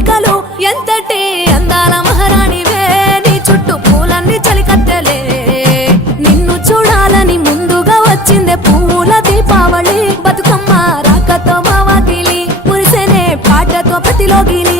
కోరికలు ఎంతటి అందాల మహారాణివే నీ చుట్టూ పూలన్నీ చలికత్తెలే నిన్ను చూడాలని ముందుగా వచ్చిందే పూల దీపావళి బతుకమ్మ రాకతో మా వాకిలి మురిసెనే పాటతో ప్రతిలోగిలి